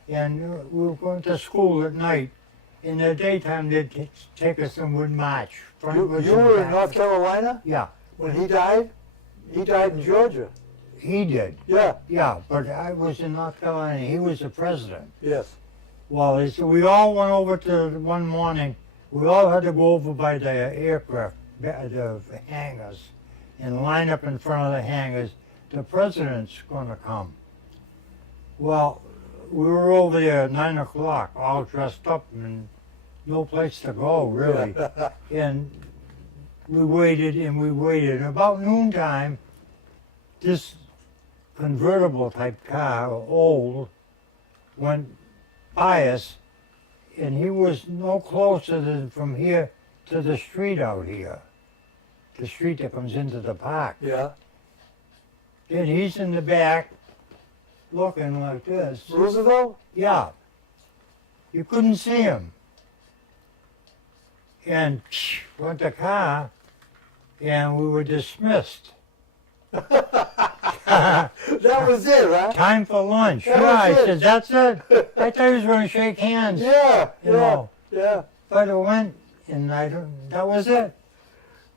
and we were going to school at night. In the daytime, they'd take us and we'd march. You frontwards and were in back. North Carolina Yeah, when he died? He died in Georgia. he did. Yeah. Yeah, but I was in North Carolina. He was the president. Yes. Well, so we all went over to one morning. We all had to go over by the aircraft, the hangars, and line up in front of the hangars. The president's going to come. Well, we were over there at 9 o'clock, all dressed up, and no place to go, really. And we waited and we waited. About noontime, this convertible type car, old, went by us, and he was no closer than from here to the street out here, the street that comes into the park. Yeah. And he's in the back, looking like this. Roosevelt? Yeah. You couldn't see him. And went the car, and we were dismissed. That was it, huh? Time for lunch. That Yeah, I was it. said, that's it. I thought he was going to shake hands. Yeah, You yeah, know. yeah. But I went, and that was it.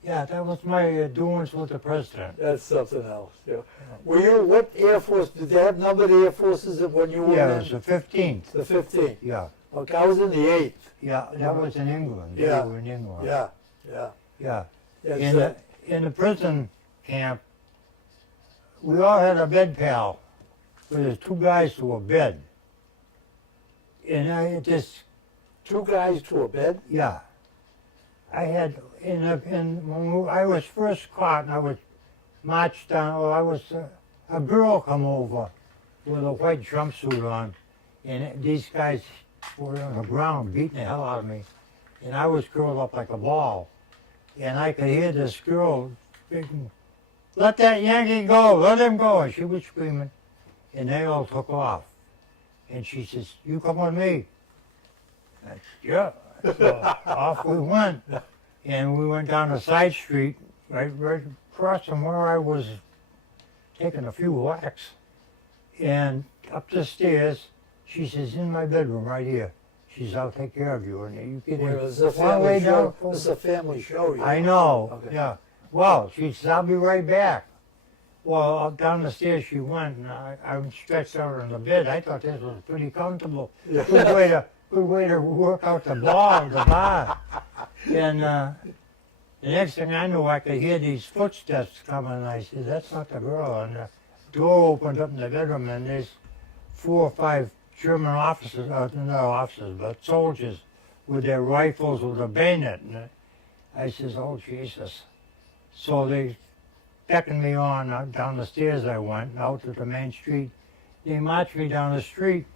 Yeah, that was my doings with the president. That's something else. Yeah. Were you, what Air Force, did they have numbered Air Forces when you were Yeah, in? it was the 15th. The 15th. Yeah, Okay, I was in the 8th. yeah, that was in England. Yeah. They were in England. Yeah, yeah. Yeah. It's, In the prison camp, we all had a bed pal. But there's two guys to a bed. And I just, two guys to a bed? yeah. I had, when I was first caught and I was marched down, a girl come over with a white jumpsuit on. And these guys were on the ground beating the hell out of me. And I was curled up like a ball. And I could hear this girl speaking, let that Yankee go, let him go. And she was screaming. And they all took off. And she says, you come with me. I said, yeah. So off we went. And we went down a side street, right across from where I was taking a few whacks. And up the stairs, she says, in my bedroom right here. She says, I'll take care of you. And you get Wait, in. this is a One way family show. down. This is a family show. I know, Okay. yeah. Well, she says, I'll be right back. Well, up down the stairs she went, and I'm stretched out on the bed. I thought this was pretty comfortable. Yeah. Good way to work out the bar. And the next thing I knew, I could hear these footsteps coming, and I said, that's not the girl. And the door opened up in the bedroom, and there's 4 or 5 German officers, not officers, but soldiers, with their rifles with a bayonet. And I says, oh, Jesus. So they beckoned me on, down the stairs I went, out to the main street. They marched me down the street,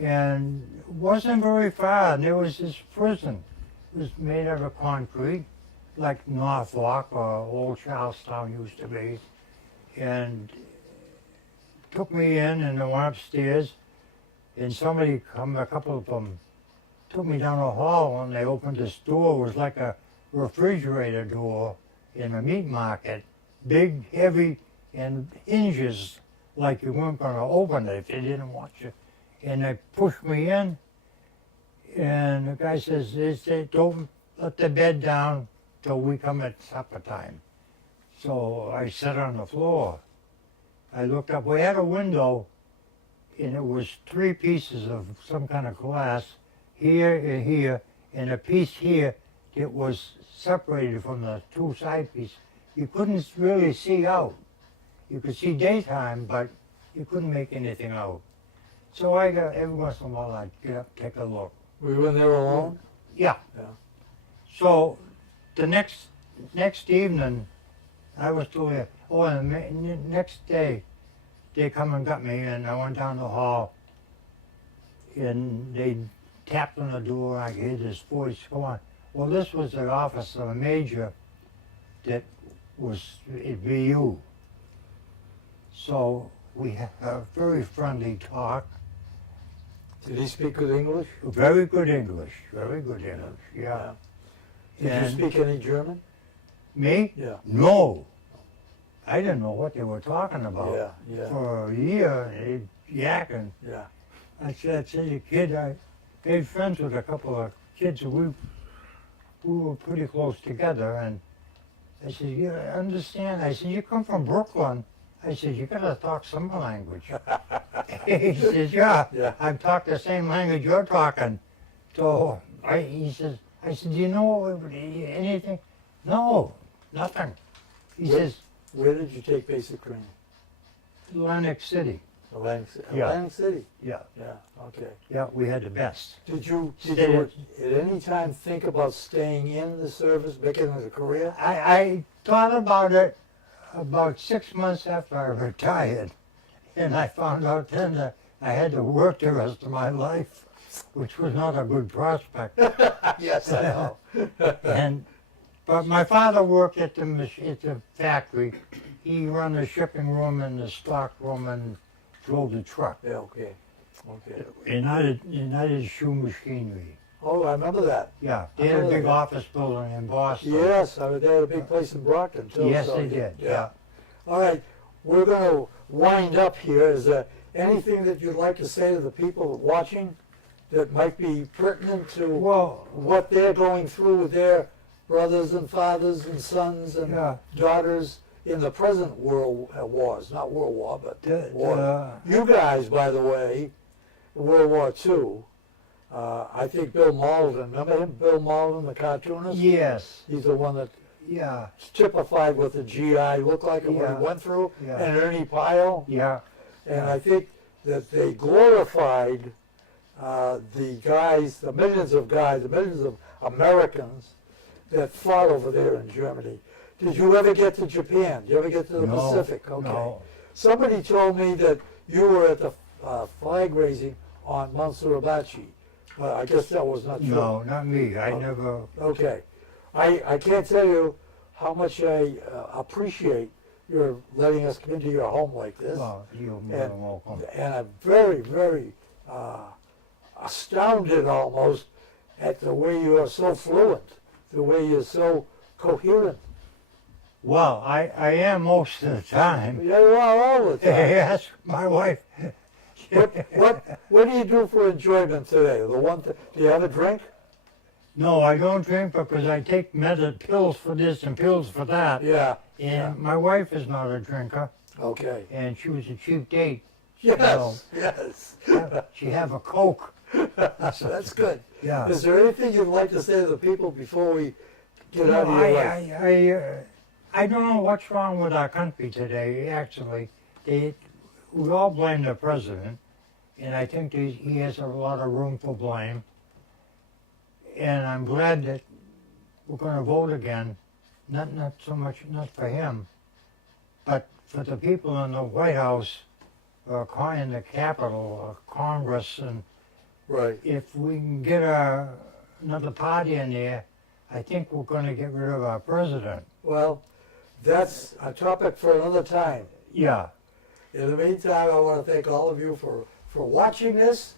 and it wasn't very far, and there was this prison. It was made out of concrete, like Norfolk or Old Charlestown used to be. And took me in, and I went upstairs, and somebody come, a couple of them, took me down the hall, and they opened this door. It was like a refrigerator door in a meat market, big, heavy, and hinges like you weren't going to open it if you didn't want you. And they pushed me in, and the guy says, don't let the bed down till we come at supper time. So I sat on the floor. I looked up. We had a window, and it was 3 pieces of some kind of glass, here and here, and a piece here that was separated from the 2 side pieces. You couldn't really see out. You could see daytime, but you couldn't make anything out. So I got, every once in a while, I'd get up, take a look. Were you in there alone? Yeah. Yeah. So the next evening, I was still there. Oh, and the next day, they come and got me, and I went down the hall, and they tapped on the door, and I could hear this voice, come on. Well, this was the office of a major that was at VU. So we had a very friendly talk. Did he speak good English? Very good English, yeah. Did And you speak any German? me? Yeah. No. I didn't know what they were talking about. Yeah, yeah. For a year, they yakking. Yeah. I said, a kid, I made friends with a couple of kids, we were pretty close together, and I said, you understand? I said, you come from Brooklyn. I said, you gotta talk some language. He says, yeah, Yeah. I've talked the same language you're talking. So he says, I said, do you know anything? No, nothing. He Where- says, Where did you take basic training? Atlantic City. Atlantic, Yeah. Atlantic City? Yeah, Yeah, okay. yeah, we had the best. Did you Stay- at any time think about staying in the service, making it a career? I thought about it about 6 months after I retired, and I found out then that I had to work the rest of my life, which was not a good prospect. Yes, I know. But my father worked at the factory. He ran the shipping room and the stock room and drove the truck. Yeah, okay, okay. United Shoe Machinery. Oh, I remember that. Yeah, they had a big office building in Boston. Yes, they had a big place in Brockton too. Yes, so, they did, yeah. All right, we're going to wind up here. Is there anything that you'd like to say to the people watching that might be pertinent to Well, what they're going through with their brothers and fathers and sons and Yeah. daughters in the present world wars, not World War, but war. the, You guys, by the way, World War II, I think Bill Malden, remember him, Bill Malden, the cartoonist? yes, He's the one that yeah, typified what the GI looked like and what Yeah. he went through, Yeah. and Ernie Pyle. yeah, And I think that they glorified the guys, the millions of Americans that fought over there in Germany. Did you ever get to Japan? Did you ever get to the No, Pacific? Okay. no. Somebody told me that you were at the flag raising on Mount Suribachi. Well, I guess that was not true. No, not me. I Oh. never. Okay. I can't tell you how much I appreciate your letting us come into your home like this. Well, you're more And, than welcome. and I'm very, very astounded almost at the way you are so fluent, the way you're so coherent. Well, I am most of the time. Yeah, you are all the time. Yes, my wife. What do you do for enjoyment today? Do you have a drink? No, I don't drink because I take pills for this and pills for that. Yeah. And my wife is not a drinker, Okay. and she was a cheap date. Yes. Yes. She have a Coke. That's good. Yeah. Is there anything you'd like to say to the people before we get No, out of your life? I don't know what's wrong with our country today, actually. We all blame the president, and I think he has a lot of room for blame. And I'm glad that we're going to vote again, not so much, not for him, but for the people in the White House, or in the Capitol, or Congress, and Right. if we can get another party in there, I think we're going to get rid of our president. Well, that's a topic for another time. Yeah. In the meantime, I want to thank all of you for watching this.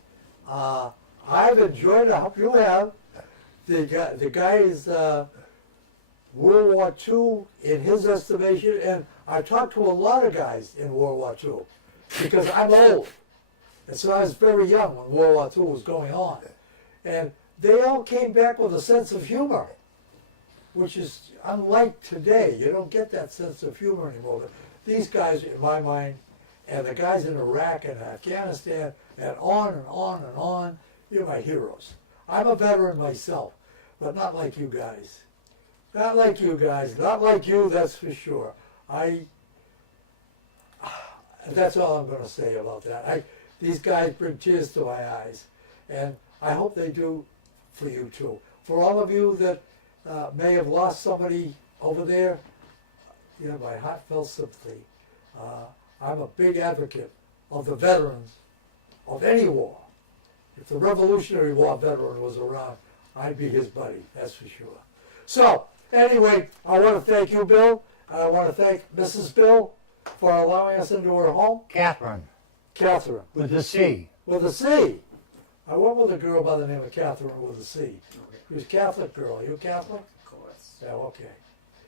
I've enjoyed it. I hope you have. The guy is World War II in his estimation, and I talked to a lot of guys in World War II because I'm old. And so I was very young when World War II was going on. And they all came back with a sense of humor, which is unlike today. You don't get that sense of humor anymore. These guys, in my mind, and the guys in Iraq and Afghanistan, and on and on and on, you're my heroes. I'm a veteran myself, but not like you guys. Not like you guys. Not like you, that's for sure. That's all I'm going to say about that. These guys bring tears to my eyes, and I hope they do for you too. For all of you that may have lost somebody over there, you have my heartfelt sympathy. I'm a big advocate of the veterans of any war. If the Revolutionary War veteran was around, I'd be his buddy, that's for sure. So, anyway, I want to thank you, Bill. I want to thank Mrs. Bill for allowing us into her home. Catherine, Catherine, with a C. with a C. I went with a girl by the name of Catherine with a C. She was a Catholic girl. Are you Catholic? Of course. Yeah, okay.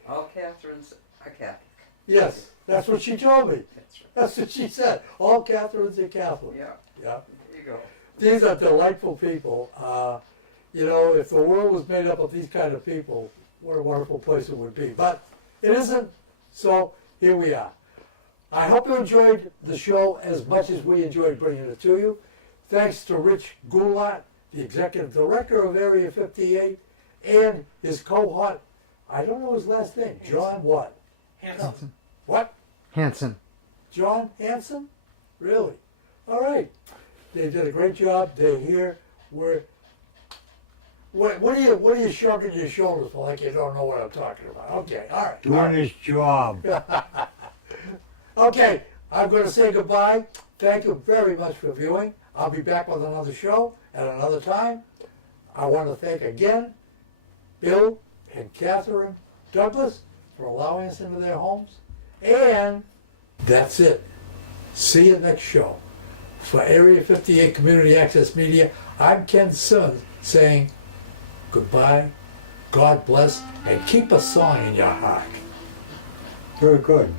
All Catherines are Catholic. Yes, that's what she told me. That's right. That's what she said. All Catherines are Catholic. Yeah, Yeah. there you go. These are delightful people. You know, if the world was made up of these kind of people, what a wonderful place it would be. But it isn't, so here we are. I hope you enjoyed the show as much as we enjoyed bringing it to you. Thanks to Rich Goulat, the Executive Director of Area 58, and his cohort, I don't know his last name, John what? Hanson. What? Hanson. John Hanson? Really? All right. They did a great job. They're here. What are you shrugging your shoulders for like you don't know what I'm talking about? Okay, all right. Doing his job. Okay, I'm going to say goodbye. Thank you very much for viewing. I'll be back with another show at another time. I want to thank again Bill and Catherine Douglas for allowing us into their homes. And that's it. See you next show. For Area 58 Community Access Media, I'm Ken Simmons saying goodbye, God bless, and keep a song in your heart. Very good.